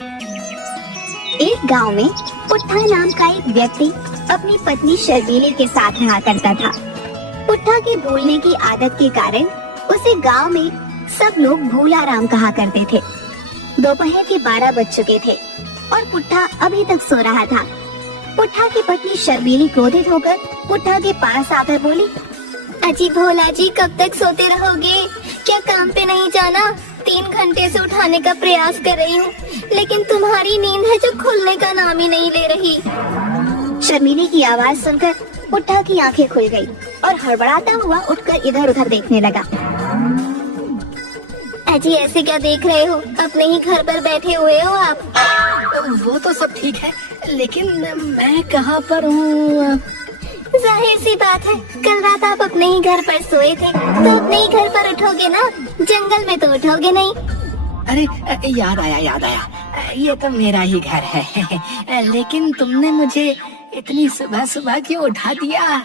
एक गांव में पुट्ठा नाम का एक व्यक्ति अपनी पत्नी शर्मीली के साथ रहा करता था। पुट्ठा के भूलने की आदत के कारण उसे गांव में सब लोग भूला राम कहा करते थे। दोपहर के 12 बज चुके थे और पुट्ठा अभी तक सो रहा था। पुट्ठा की पत्नी शर्मीली क्रोधित होकर पुट्ठा के पास आकर बोली, अजी भोला जी, कब तक सोते रहोगे? क्या काम पे नहीं जाना? 3 घंटे से उठाने का प्रयास कर रही हूँ, लेकिन तुम्हारी नींद है जो खुलने का नाम ही नहीं ले रही। शर्मीली की आवाज सुनकर पुट्ठा की आंखें खुल गई और हड़बड़ाता हुआ उठकर इधर उधर देखने लगा। अजी ऐसे क्या देख रहे हो? अपने ही घर पर बैठे हुए हो आप? वो तो सब ठीक है, लेकिन मैं कहाँ पर हूँ? जाहिर सी बात है, कल रात आप अपने ही घर पर सोए थे, तो अपने ही घर पर उठोगे ना, जंगल में तो उठोगे नहीं। अरे याद आया, ये तो मेरा ही घर है। लेकिन तुमने मुझे इतनी सुबह सुबह क्यों उठा दिया?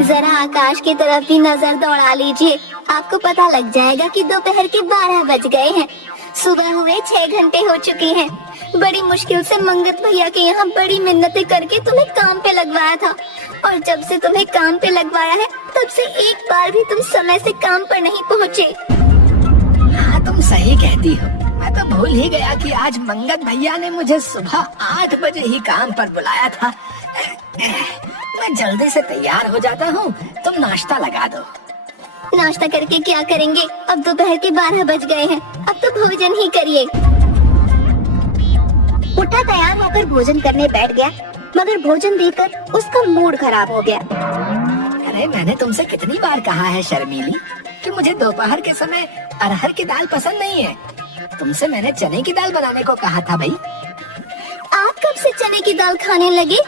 जरा आकाश की तरफ भी नजर दौड़ा लीजिए, आपको पता लग जाएगा कि दोपहर के 12 बज गए हैं। सुबह हुए 6 घंटे हो चुके हैं। बड़ी मुश्किल से मंगत भैया के यहाँ बड़ी मिन्नतें करके तुम्हें काम पे लगवाया था, और जब से तुम्हें काम पे लगवाया है तब से एक बार भी तुम समय से काम पर नहीं पहुँचे। हाँ, तुम सही कहती हो। मैं तो भूल ही गया कि आज मंगत भैया ने मुझे सुबह 8 बजे ही काम पर बुलाया था। मैं जल्दी से तैयार हो जाता हूँ, तुम नाश्ता लगा दो। नाश्ता करके क्या करेंगे? अब दोपहर के 12 बज गए हैं, अब तो भोजन ही करिए। पुट्ठा तैयार होकर भोजन करने बैठ गया, मगर भोजन देकर उसका मूड खराब हो गया। अरे मैंने तुमसे कितनी बार कहा है शर्मीली कि मुझे दोपहर के समय अरहर की दाल पसंद नहीं है। तुमसे मैंने चने की दाल बनाने को कहा था भाई। आप कब से चने की दाल खाने लगे?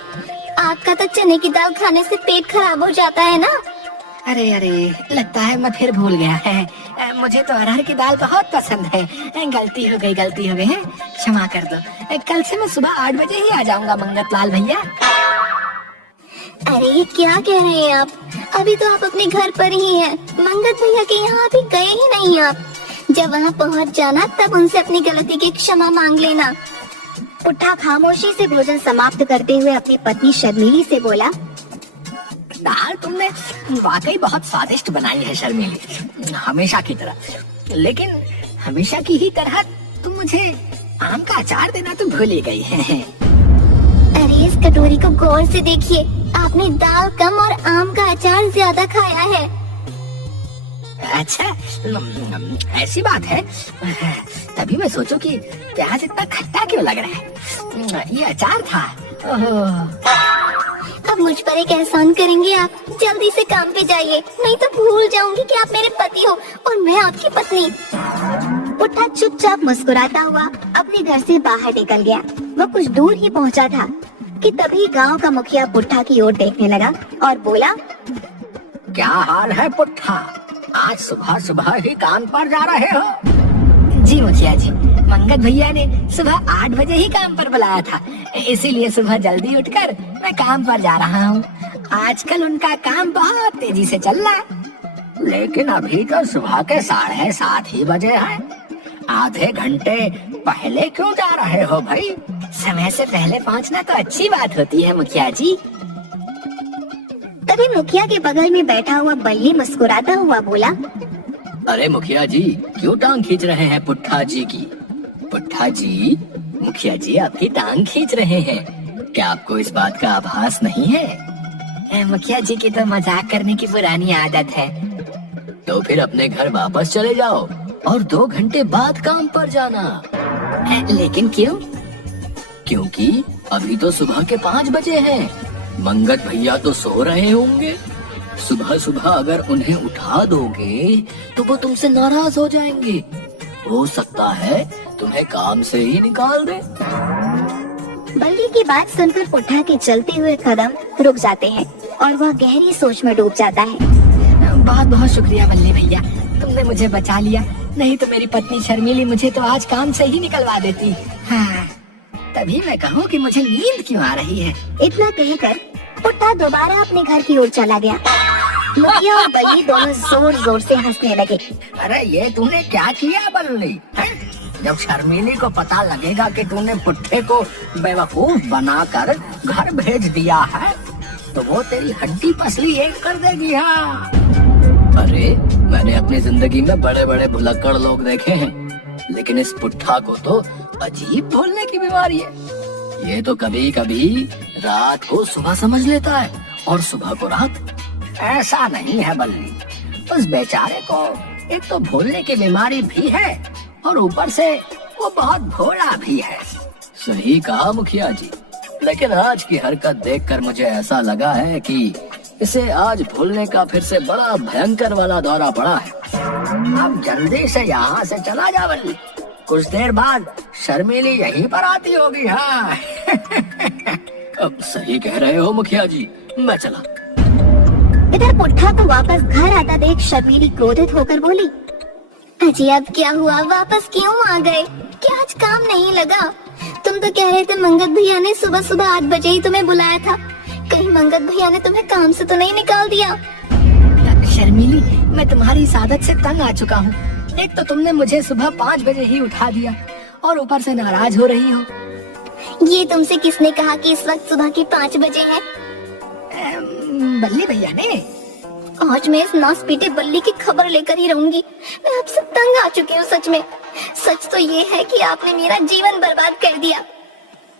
आपका तो चने की दाल खाने से पेट खराब हो जाता है ना। अरे लगता है मैं फिर भूल गया है। मुझे तो अरहर की दाल बहुत पसंद है। गलती हो गई है, क्षमा कर दो। कल से मैं सुबह 8 बजे ही आ जाऊंगा मंगत लाल भैया। अरे ये क्या कह रहे हैं आप? अभी तो आप अपने घर पर ही हैं। मंगत भैया के यहाँ अभी गए ही नहीं आप। जब वहाँ पहुँच जाना तब उनसे अपनी गलती की क्षमा मांग लेना। पुट्ठा खामोशी से भोजन समाप्त करते हुए अपनी पत्नी शर्मीली से बोला, दाल तुमने वाकई बहुत स्वादिष्ट बनाई है शर्मीली, हमेशा की तरह। लेकिन हमेशा की ही तरह तुम मुझे आम का अचार देना तो भूल ही गई है। अरे इस कटोरी को गौर से देखिए, आपने दाल कम और आम का अचार ज्यादा खाया है। अच्छा, ऐसी बात है। तभी मैं सोचूं कि प्याज इतना खट्टा क्यों लग रहा है। ये अचार था। अब मुझ पर एक एहसान करेंगे आप? जल्दी से काम पे जाइए, नहीं तो भूल जाऊंगी कि आप मेरे पति हो और मैं आपकी पत्नी। पुट्ठा चुपचाप मुस्कुराता हुआ अपने घर से बाहर निकल गया। वह कुछ दूर ही पहुंचा था कि तभी गांव का मुखिया पुट्ठा की ओर देखने लगा और बोला, क्या हाल है पुट्ठा? आज सुबह सुबह ही काम पर जा रहे हो? जी मुखिया जी, मंगत भैया ने सुबह 8 बजे ही काम पर बुलाया था, इसीलिए सुबह जल्दी उठकर मैं काम पर जा रहा हूँ। आजकल उनका काम बहुत तेजी से चल रहा है। लेकिन अभी तो सुबह के 7:30 ही बजे हैं। आधे घंटे पहले क्यों जा रहे हो भाई? समय से पहले पहुँचना तो अच्छी बात होती है मुखिया जी। तभी मुखिया के बगल में बैठा हुआ बल्ली मुस्कुराता हुआ बोला, अरे मुखिया जी, क्यों टांग खींच रहे हैं पुट्ठा जी की? पुट्ठा जी, मुखिया जी आपकी टांग खींच रहे हैं, क्या आपको इस बात का आभास नहीं है? मुखिया जी की तो मजाक करने की पुरानी आदत है। तो फिर अपने घर वापस चले जाओ और 2 घंटे बाद काम पर जाना। लेकिन क्यों? क्योंकि अभी तो सुबह के 5 बजे हैं। मंगत भैया तो सो रहे होंगे। सुबह सुबह अगर उन्हें उठा दोगे तो वो तुमसे नाराज हो जाएंगे। हो सकता है तुम्हें काम से ही निकाल दे। बल्ली की बात सुनकर पुट्ठा के चलते हुए कदम रुक जाते हैं और वह गहरी सोच में डूब जाता है। बहुत बहुत शुक्रिया बल्ली भैया, तुमने मुझे बचा लिया, नहीं तो मेरी पत्नी शर्मीली मुझे तो आज काम से ही निकलवा देती। हाँ, तभी मैं कहूँ कि मुझे नींद क्यों आ रही है। इतना कहकर पुट्ठा दोबारा अपने घर की ओर चला गया। मुखिया और बल्ली दोनों जोर जोर से हंसने लगे। अरे ये तूने क्या किया बल्ली? जब शर्मीली को पता लगेगा कि तूने पुट्ठे को बेवकूफ बनाकर घर भेज दिया है तो वो तेरी हड्डी पसली एक कर देगी। हाँ, अरे मैंने अपनी जिंदगी में बड़े बड़े भुलक्कड़ लोग देखे हैं, लेकिन इस पुट्ठा को तो अजीब भूलने की बीमारी है। ये तो कभी कभी रात को सुबह समझ लेता है और सुबह को रात। ऐसा नहीं है बल्ली, उस बेचारे को एक तो भूलने की बीमारी भी है और ऊपर से वो बहुत भोला भी है। सही कहा मुखिया जी, लेकिन आज की हरकत देखकर मुझे ऐसा लगा है कि इसे आज भूलने का फिर से बड़ा भयंकर वाला दौरा पड़ा है। अब जल्दी से यहाँ से चला जा बल्ली, कुछ देर बाद शर्मीली यहीं पर आती होगी। हाँ अब सही कह रहे हो मुखिया जी, मैं चला। इधर पुट्ठा को वापस घर आता देख शर्मीली क्रोधित होकर बोली, अजी अब क्या हुआ, वापस क्यों आ गए? क्या आज काम नहीं लगा? तुम तो कह रहे थे मंगत भैया ने सुबह सुबह 8 बजे ही तुम्हें बुलाया था। कहीं मंगत भैया ने तुम्हें काम से तो नहीं निकाल दिया? शर्मीली, मैं तुम्हारी इस आदत से तंग आ चुका हूँ। एक तो तुमने मुझे सुबह 5 बजे ही उठा दिया और ऊपर से नाराज हो रही हो। ये तुमसे किसने कहा कि इस वक्त सुबह के 5 बजे है? बल्ली भैया ने। आज मैं इस नास पीटे बल्ली की खबर लेकर ही रहूंगी। मैं आपसे तंग आ चुकी हूँ सच में। सच तो ये है कि आपने मेरा जीवन बर्बाद कर दिया।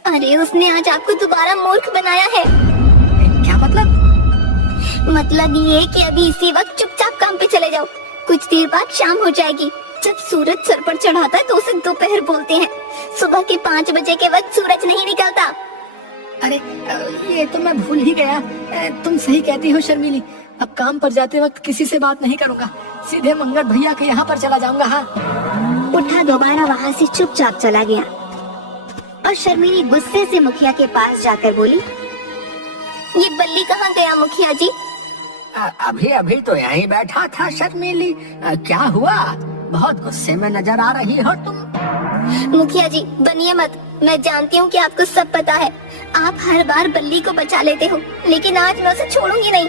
अरे उसने आज आपको दोबारा मूर्ख बनाया है। क्या मतलब? मतलब ये कि अभी इसी वक्त चुपचाप काम पे चले जाओ। कुछ देर बाद शाम हो जाएगी। जब सूरज सर पर चढ़ाता है तो उसे दोपहर बोलते हैं। सुबह के 5 बजे के वक्त सूरज नहीं निकलता। अरे ये तो मैं भूल ही गया। तुम सही कहती हो शर्मीली, अब काम पर जाते वक्त किसी से बात नहीं करूंगा, सीधे मंगत भैया के यहाँ पर चला जाऊंगा। हाँ। पुट्ठा दोबारा वहाँ से चुपचाप चला गया और शर्मीली गुस्से से मुखिया के पास जाकर बोली, ये बल्ली कहाँ गया मुखिया जी? अभी अभी तो यहीं बैठा था शर्मीली। क्या हुआ? बहुत गुस्से में नजर आ रही हो तुम। मुखिया जी बनिए मत, मैं जानती हूँ कि आपको सब पता है। आप हर बार बल्ली को बचा लेते हो, लेकिन आज मैं उसे छोड़ूंगी नहीं।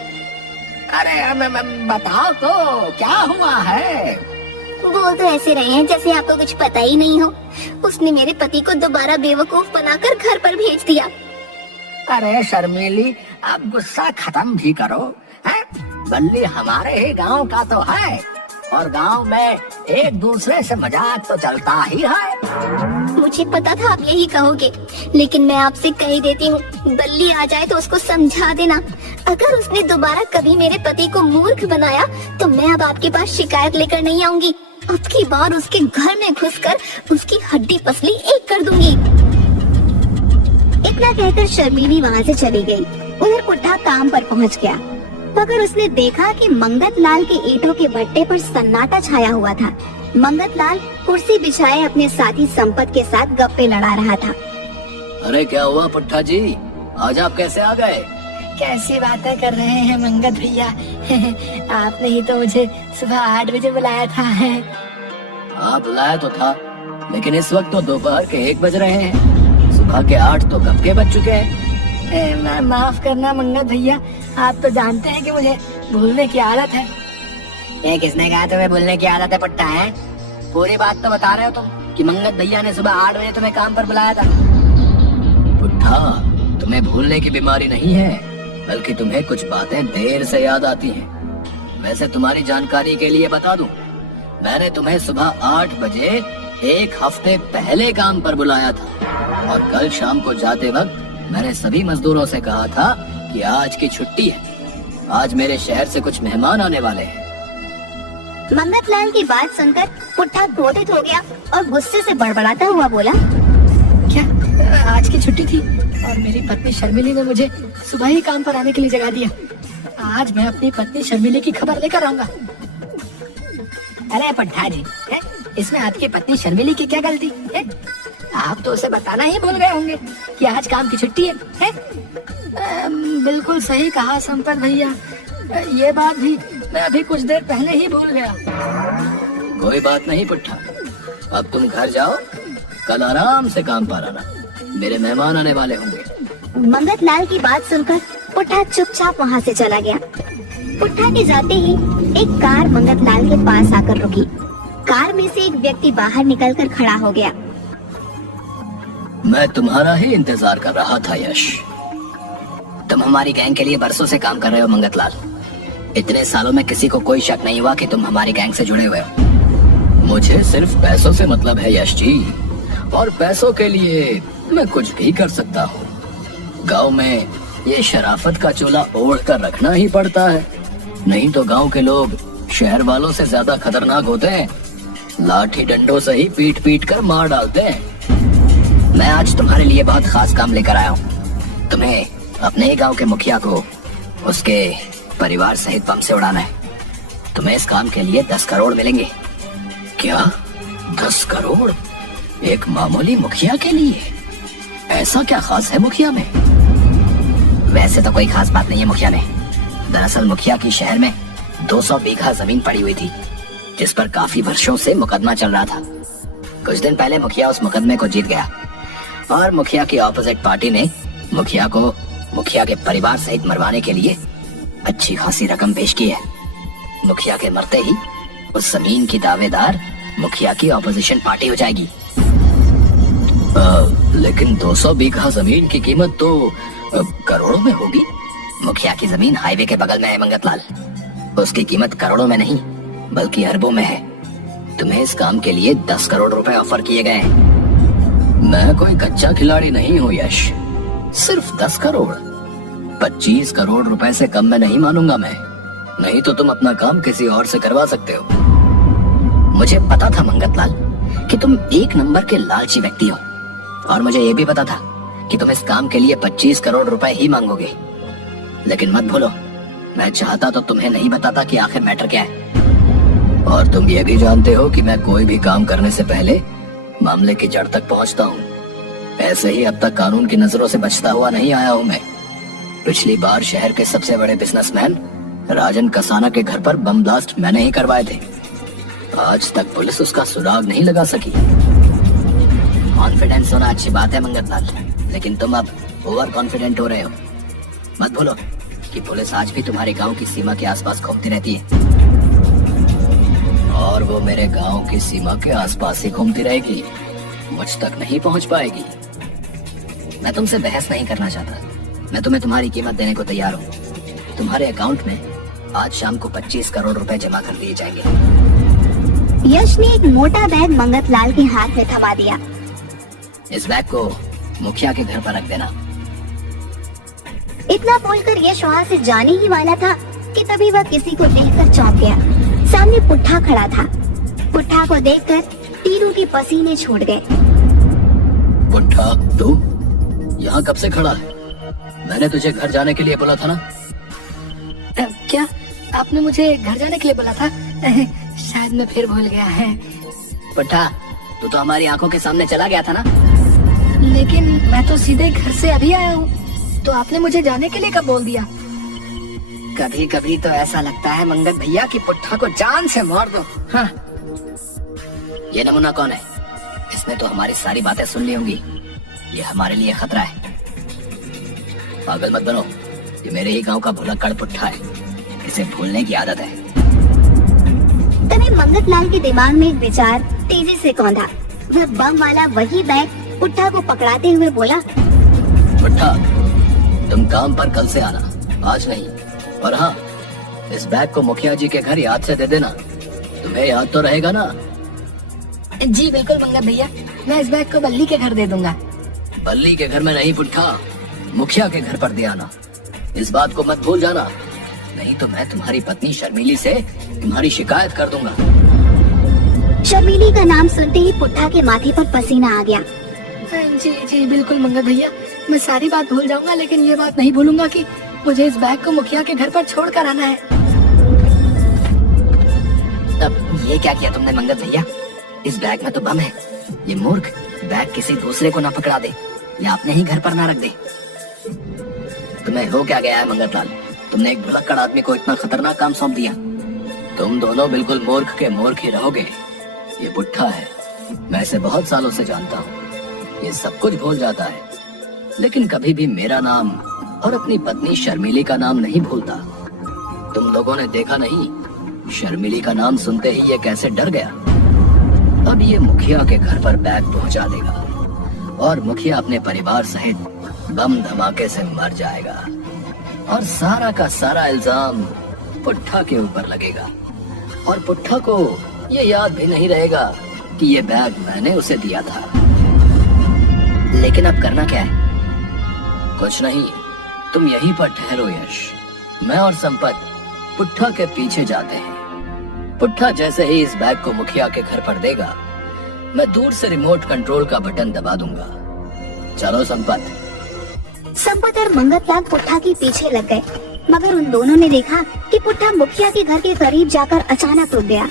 अरे बताओ तो क्या हुआ है? बोल तो ऐसे रहे हैं जैसे आपको कुछ पता ही नहीं हो। उसने मेरे पति को दोबारा बेवकूफ बनाकर घर पर भेज दिया। अरे शर्मीली, अब गुस्सा खत्म भी करो। हैं? बल्ली हमारे ही गांव का तो है और गांव में एक दूसरे से मजाक तो चलता ही है। मुझे पता था आप यही कहोगे, लेकिन मैं आपसे कह ही देती हूँ, बल्ली आ जाए तो उसको समझा देना। अगर उसने दोबारा कभी मेरे पति को मूर्ख बनाया तो मैं अब आपके पास शिकायत लेकर नहीं आऊंगी। अब की बार उसके घर में घुसकर उसकी हड्डी पसली एक कर दूंगी। इतना कहकर शर्मीली वहाँ से चली गई। उधर पुट्ठा काम पर पहुँच गया, मगर उसने देखा कि मंगत लाल के ईंटों के भट्टे पर सन्नाटा छाया हुआ था। मंगत लाल कुर्सी बिछाए अपने साथी संपत के साथ गप्पे लड़ा रहा था। अरे क्या हुआ पुट्ठा जी, आज आप कैसे आ गए? कैसी बातें कर रहे हैं मंगत भैया। आपने ही तो मुझे सुबह 8 बजे बुलाया था। हाँ बुलाया तो था, लेकिन इस वक्त तो दोपहर के 1 बज रहे हैं। सुबह के 8 तो कब के बज चुके हैं। माफ करना मंगत भैया, आप तो जानते हैं कि मुझे भूलने की आदत है। ये किसने कहा तुम्हें भूलने की आदत है पुट्ठा? है पूरी बात तो बता रहे हो तुम कि मंगत भैया ने सुबह 8 बजे तुम्हें काम पर बुलाया था। पुट्ठा, तुम्हें भूलने की बीमारी नहीं है, बल्कि तुम्हें कुछ बातें देर से याद आती हैं। वैसे तुम्हारी जानकारी के लिए बता दूं, मैंने तुम्हें सुबह 8 बजे 1 हफ्ते पहले काम पर बुलाया था और कल शाम को जाते वक्त मैंने सभी मजदूरों से कहा था कि आज की छुट्टी है, आज मेरे शहर से कुछ मेहमान आने वाले हैं। मंगत लाल की बात सुनकर पुट्ठा क्रोधित हो गया और गुस्से से बड़बड़ाता हुआ बोला, क्या आज की छुट्टी थी और मेरी पत्नी शर्मिली ने मुझे सुबह ही काम पर आने के लिए जगा दिया। आज मैं अपनी पत्नी शर्मिली की खबर लेकर आऊंगा। अरे पुट्ठा जी, इसमें आपकी पत्नी शर्मिली की क्या गलती है? आप तो उसे बताना ही भूल गए होंगे कि आज काम की छुट्टी है? बिल्कुल सही कहा संपत भैया, ये बात भी मैं अभी कुछ देर पहले ही भूल गया। कोई बात नहीं पुट्ठा, अब तुम घर जाओ, कल आराम से काम पर आना, मेरे मेहमान आने वाले होंगे। मंगत लाल की बात सुनकर पुट्ठा चुपचाप वहाँ से चला गया। पुट्ठा के जाते ही एक कार मंगत लाल के पास आकर रुकी कार में से एक व्यक्ति बाहर निकलकर खड़ा हो गया। मैं तुम्हारा ही इंतजार कर रहा था यश। तुम हमारी गैंग के लिए बरसों से काम कर रहे हो मंगतलाल। इतने सालों में किसी को कोई शक नहीं हुआ कि तुम हमारी गैंग से जुड़े हुए हो। मुझे सिर्फ पैसों से मतलब है यश जी, और पैसों के लिए मैं कुछ भी कर सकता हूँ। गांव में ये शराफत का चोला ओढ़ कर रखना ही पड़ता है, नहीं तो गांव के लोग शहर वालों से ज्यादा खतरनाक होते हैं। लाठी डंडों से ही पीट पीट कर मार डालते हैं। मैं आज तुम्हारे लिए बहुत खास काम लेकर आया हूँ। तुम्हें अपने ही गांव के मुखिया को उसके परिवार सहित बम से उड़ाना है। तुम्हें इस काम के लिए 10 करोड़ मिलेंगे। क्या 10 करोड़ एक मामूली मुखिया के लिए? ऐसा क्या खास है मुखिया में? वैसे तो कोई खास बात नहीं है मुखिया में। दरअसल मुखिया की शहर में 200 बीघा जमीन पड़ी हुई थी, जिस पर काफी वर्षों से मुकदमा चल रहा था। कुछ दिन पहले मुखिया उस मुकदमे को जीत गया और मुखिया की ऑपोजिट पार्टी ने मुखिया को मुखिया के परिवार सहित मरवाने के लिए अच्छी खासी रकम पेश की है। मुखिया के मरते ही उस जमीन की दावेदार मुखिया की ऑपोजिशन पार्टी हो जाएगी। लेकिन 200 बीघा जमीन की कीमत तो करोड़ों में होगी। मुखिया की जमीन हाईवे के बगल में है मंगतलाल। उसकी कीमत करोड़ों में नहीं बल्कि अरबों में है। तुम्हें इस काम के लिए 10 करोड़ रुपए ऑफर किए गए हैं। मैं कोई कच्चा खिलाड़ी नहीं हूँ यश। सिर्फ 10 करोड़ 25 करोड़ रुपए से कम में नहीं मानूंगा मैं। नहीं तो तुम अपना काम किसी और से करवा सकते हो। मुझे पता था मंगतलाल कि तुम एक नंबर के लालची व्यक्ति हो, और मुझे ये भी पता था कि तुम इस काम के लिए 25 करोड़ रुपए ही मांगोगे। लेकिन मत भूलो, मैं चाहता तो तुम्हें नहीं बताता कि आखिर मैटर क्या है। और तुम ये भी जानते हो कि मैं कोई भी काम करने से पहले मामले की जड़ तक पहुंचता हूँ। ऐसे ही अब तक कानून की नजरों से बचता हुआ नहीं आया हूँ मैं। पिछली बार शहर के सबसे बड़े बिजनेसमैन राजन कसाना के घर पर बम ब्लास्ट मैंने ही करवाए थे। आज तक पुलिस उसका सुराग नहीं लगा सकी। कॉन्फिडेंस होना अच्छी बात है मंगतलाल, लेकिन तुम अब ओवर कॉन्फिडेंट हो रहे हो। मत भूलो कि पुलिस आज भी तुम्हारे गांव की सीमा के आसपास घूमती रहती है। और वो मेरे गांव की सीमा के आसपास ही घूमती रहेगी, मुझ तक नहीं पहुंच पाएगी। मैं तुमसे बहस नहीं करना चाहता। मैं तुम्हें तुम्हारी कीमत देने को तैयार हूँ। तुम्हारे अकाउंट में आज शाम को 25 करोड़ रुपए जमा कर दिए जाएंगे। यश ने एक मोटा बैग मंगतलाल के हाथ में थमा दिया। इस बैग को मुखिया के घर पर रख देना। इतना बोलकर यश वहाँ से जाने ही वाला था कि तभी वह किसी को देखकर चौंक गया। सामने पुट्ठा खड़ा था। पुट्ठा को देखकर तीनों के पसीने छूट गए। पुट्ठा, तू यहाँ कब से खड़ा है? मैंने तुझे घर जाने के लिए बोला था ना? क्या आपने मुझे घर जाने के लिए बोला था? शायद मैं फिर भूल गया है। पुट्ठा, तू तो हमारी आंखों के सामने चला गया था ना? लेकिन मैं तो सीधे घर से अभी आया हूँ, तो आपने मुझे जाने के लिए कब बोल दिया? कभी कभी तो ऐसा लगता है मंगत भैया कि पुट्ठा को जान से मार दो। हाँ। ये नमूना कौन है? इसने तो हमारी सारी बातें सुन ली होंगी। ये हमारे लिए खतरा है। पागल मत बनो, ये मेरे ही गांव का भुलक्कड़ पुट्ठा है। इसे भूलने की आदत है। तभी मंगतलाल के दिमाग में एक विचार तेजी से कौंधा। वह बम वाला वही बैग पुट्ठा को पकड़ाते हुए बोला, पुट्ठा, तुम काम पर कल से आना, आज नहीं। और हाँ, इस बैग को मुखिया जी के घर याद से दे देना। तुम्हें याद तो रहेगा ना? जी बिल्कुल मंगत भैया, मैं इस बैग को बल्ली के घर दे दूंगा। बल्ली के घर में नहीं पुट्ठा, मुखिया के घर पर दे आना। इस बात को मत भूल जाना, नहीं तो मैं तुम्हारी पत्नी शर्मिली से तुम्हारी शिकायत कर दूंगा। शर्मिली का नाम सुनते ही पुट्ठा के माथे पर पसीना आ गया। जी जी बिल्कुल मंगत भैया, मैं सारी बात भूल जाऊंगा, लेकिन ये बात नहीं भूलूंगा कि मुझे इस बैग को मुखिया के घर पर छोड़ कर आना है। अब ये क्या किया तुमने मंगत भैया? इस बैग में तो बम है। ये मूर्ख बैग किसी दूसरे को ना पकड़ा दे या अपने ही घर पर ना रख दे। तुम्हें हो क्या गया है मंगतलाल? तुमने एक भुलक्कड़ आदमी को इतना खतरनाक काम सौंप दिया। तुम दोनों बिल्कुल मूर्ख के मूर्ख ही रहोगे। ये पुट्ठा है, मैं इसे बहुत सालों से जानता हूँ। ये सब कुछ भूल जाता है, लेकिन कभी भी मेरा नाम और अपनी पत्नी शर्मिली का नाम नहीं भूलता। तुम लोगों ने देखा नहीं, शर्मिली का नाम सुनते ही ये कैसे डर गया। अब ये मुखिया के घर पर बैग पहुंचा देगा और मुखिया अपने परिवार सहित बम धमाके से मर जाएगा और सारा का सारा इल्जाम पुट्ठा के ऊपर लगेगा और पुट्ठा को ये याद भी नहीं रहेगा कि ये बैग मैंने उसे दिया था। लेकिन अब करना क्या है? कुछ नहीं, तुम यहीं पर ठहरो यश। मैं और संपत पुट्ठा के पीछे जाते हैं। पुट्ठा जैसे ही इस बैग को मुखिया के घर पर देगा, मैं दूर से रिमोट कंट्रोल का बटन दबा दूंगा। चलो संपत। संपत और मंगतलाल पुट्ठा के पीछे लग गए, मगर उन दोनों ने देखा कि पुट्ठा मुखिया के घर के करीब जाकर अचानक रुक गया।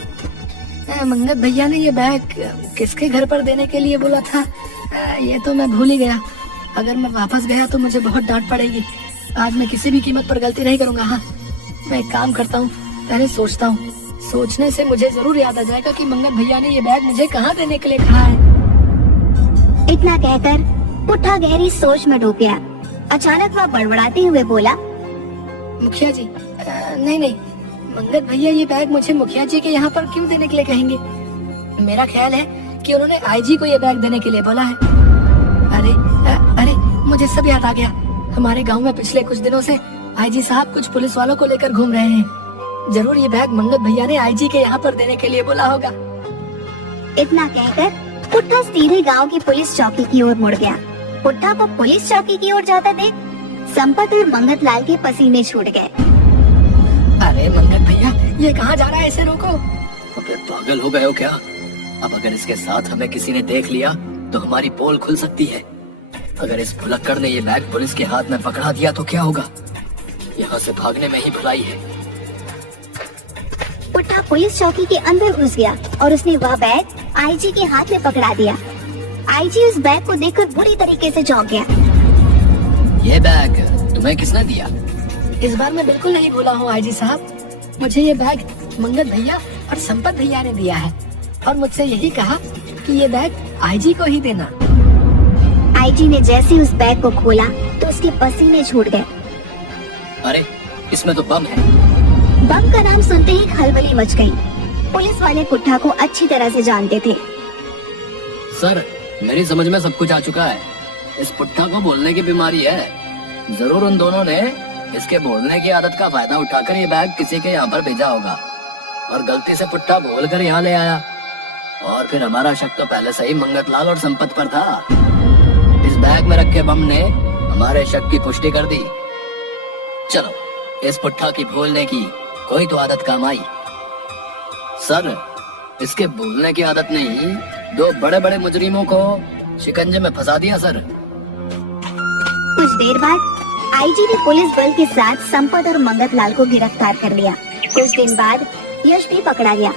मंगत भैया ने ये बैग किसके घर पर देने के लिए बोला था? ये तो मैं भूल ही गया। अगर मैं वापस गया तो मुझे बहुत डांट पड़ेगी। आज मैं किसी भी कीमत पर गलती नहीं करूंगा। हाँ, मैं एक काम करता हूँ, पहले सोचता हूँ। सोचने से मुझे जरूर याद आ जाएगा कि मंगत भैया ने ये बैग मुझे कहाँ देने के लिए कहा है। इतना कहकर पुट्ठा गहरी सोच में डूब गया। अचानक वह बड़बड़ाते हुए बोला, मुखिया जी, नहीं, मंगत भैया ये बैग मुझे मुखिया जी के यहाँ पर क्यों देने के लिए कहेंगे? मेरा ख्याल है कि उन्होंने आईजी को ये बैग देने के लिए बोला है। अरे, मुझे सब याद आ गया। हमारे गांव में पिछले कुछ दिनों से आईजी साहब कुछ पुलिस वालों को लेकर घूम रहे हैं। जरूर ये बैग मंगत भैया ने आईजी के यहाँ पर देने के लिए बोला होगा। इतना कहकर पुट्ठा सीधे गांव की पुलिस चौकी की ओर मुड़ गया। पुट्ठा को पुलिस चौकी की ओर जाता देख संपत और मंगतलाल के पसीने छूट गए। अरे मंगत भैया, ये कहाँ जा रहा है? इसे रोको। अबे पागल हो गए हो क्या? अब अगर इसके साथ हमें किसी ने देख लिया तो हमारी पोल खुल सकती है। अगर इस भुलक्कड़ ने ये बैग पुलिस के हाथ में पकड़ा दिया तो क्या होगा? यहाँ से भागने में ही भलाई है। पुट्ठा पुलिस चौकी के अंदर घुस गया और उसने वह बैग आईजी के हाथ में पकड़ा दिया। आईजी उस बैग को देखकर बुरी तरीके से चौंक गया। ये बैग तुम्हें किसने दिया? इस बार मैं बिल्कुल नहीं भूला हूँ आईजी साहब। मुझे ये बैग मंगत भैया और संपत भैया ने दिया है और मुझसे यही कहा कि ये बैग आईजी को ही देना। आईजी ने जैसे उस बैग को खोला तो उसके पसीने छूट गए। अरे, इसमें तो बम है। बम का नाम सुनते ही खलबली मच गई। पुलिस वाले पुट्ठा को अच्छी तरह से जानते थे। सर, मेरी समझ में सब कुछ आ चुका है। इस पुट्ठा को बोलने की बीमारी है। जरूर उन दोनों ने इसके बोलने की आदत का फायदा उठाकर ये बैग किसी के यहाँ पर भेजा होगा और गलती से पुट्ठा बोलकर यहाँ ले आया। और फिर हमारा शक तो पहले से ही मंगतलाल और संपत पर था। इस बैग में रखे बम ने हमारे शक की पुष्टि कर दी। चलो, इस पुट्ठा की भूलने की कोई तो आदत काम आई। सर, इसके भूलने की आदत ने ही दो बड़े बड़े मुजरिमों को शिकंजे में फंसा दिया सर। कुछ देर बाद आईजी ने पुलिस बल के साथ संपत और मंगतलाल को गिरफ्तार कर लिया। कुछ दिन बाद यश भी पकड़ा गया।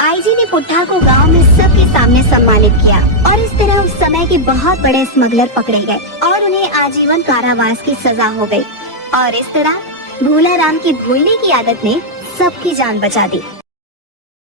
आईजी ने पुट्ठा को गांव में सबके सामने सम्मानित किया और इस तरह उस समय के बहुत बड़े स्मगलर पकड़े गए और उन्हें आजीवन कारावास की सजा हो गई। और इस तरह भूला राम की भूलने की आदत ने सबकी जान बचा दी।